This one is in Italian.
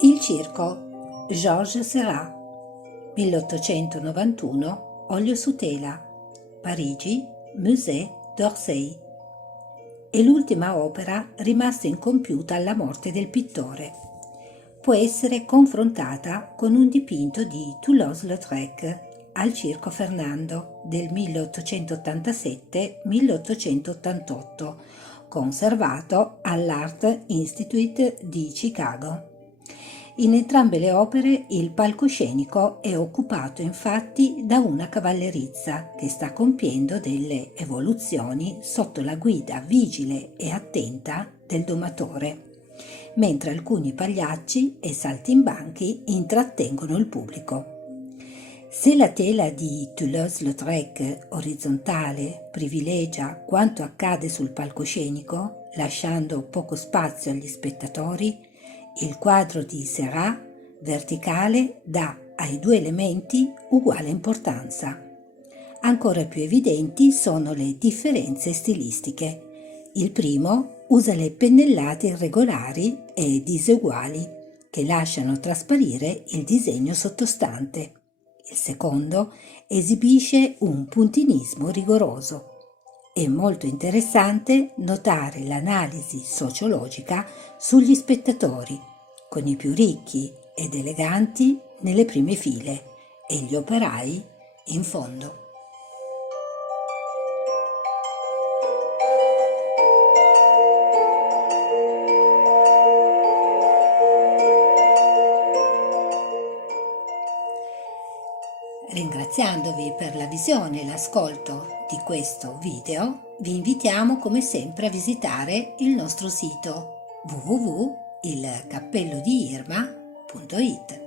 Il circo, Georges Seurat, 1891, olio su tela, Parigi, Musée d'Orsay. È l'ultima opera rimasta incompiuta alla morte del pittore. Può essere confrontata con un dipinto di Toulouse-Lautrec al Circo Fernando del 1887-1888, conservato all'Art Institute di Chicago. In entrambe le opere il palcoscenico è occupato infatti da una cavallerizza che sta compiendo delle evoluzioni sotto la guida vigile e attenta del domatore, mentre alcuni pagliacci e saltimbanchi intrattengono il pubblico. Se la tela di Toulouse-Lautrec orizzontale privilegia quanto accade sul palcoscenico, lasciando poco spazio agli spettatori, il quadro di Seurat verticale dà ai due elementi uguale importanza. Ancora più evidenti sono le differenze stilistiche. Il primo usa le pennellate irregolari e diseguali che lasciano trasparire il disegno sottostante. Il secondo esibisce un puntinismo rigoroso. È molto interessante notare l'analisi sociologica sugli spettatori, con i più ricchi ed eleganti nelle prime file e gli operai in fondo. Ringraziandovi per la visione e l'ascolto di questo video, vi invitiamo come sempre a visitare il nostro sito www.ilcappellodiirma.it.